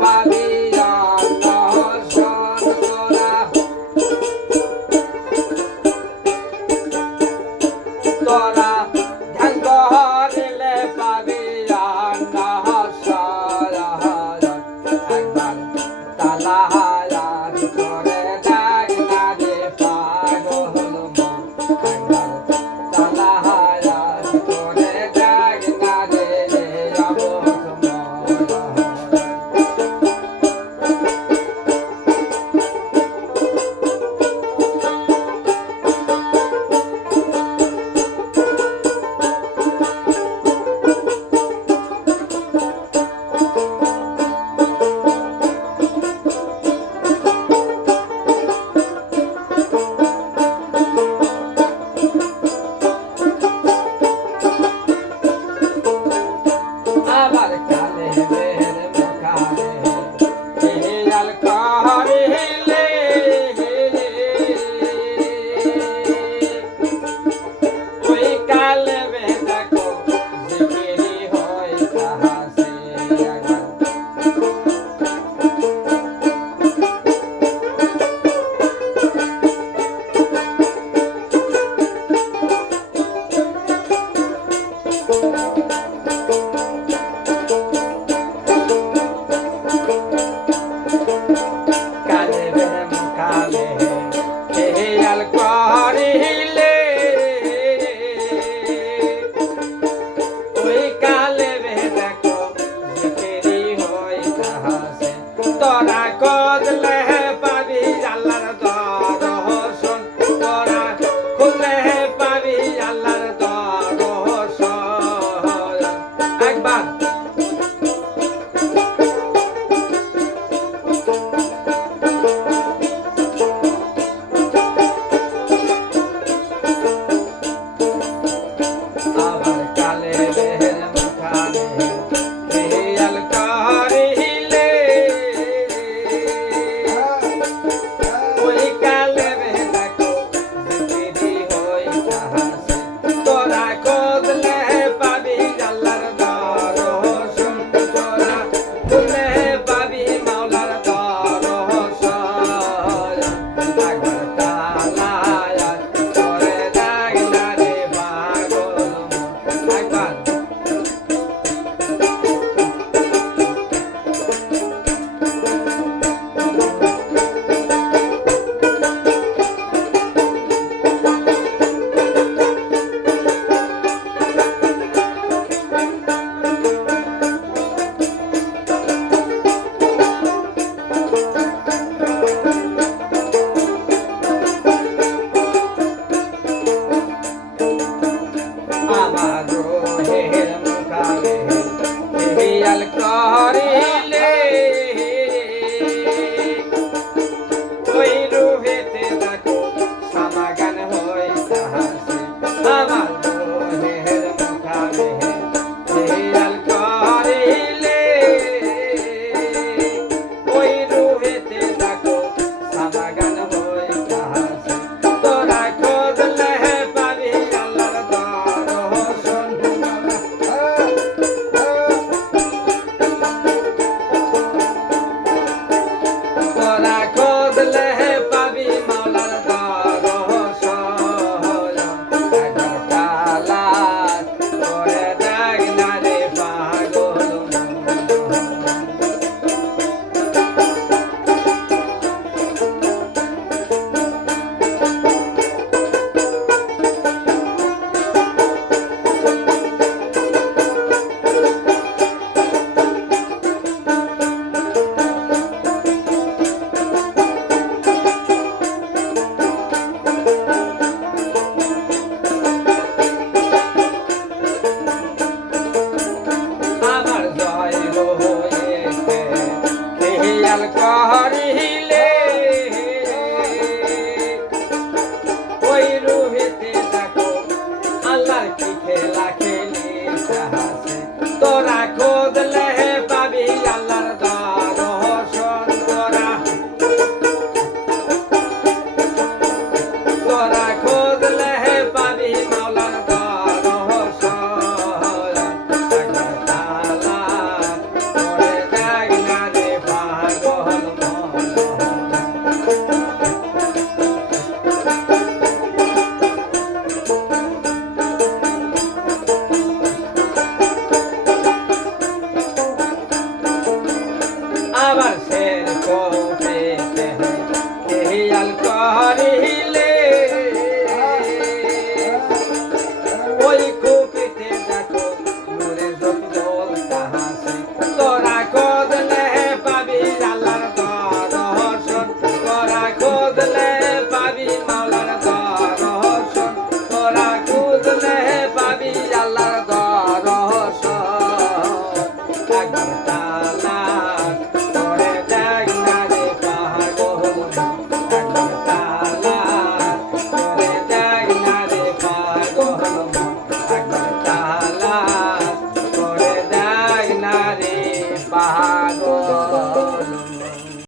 everybody. al হারি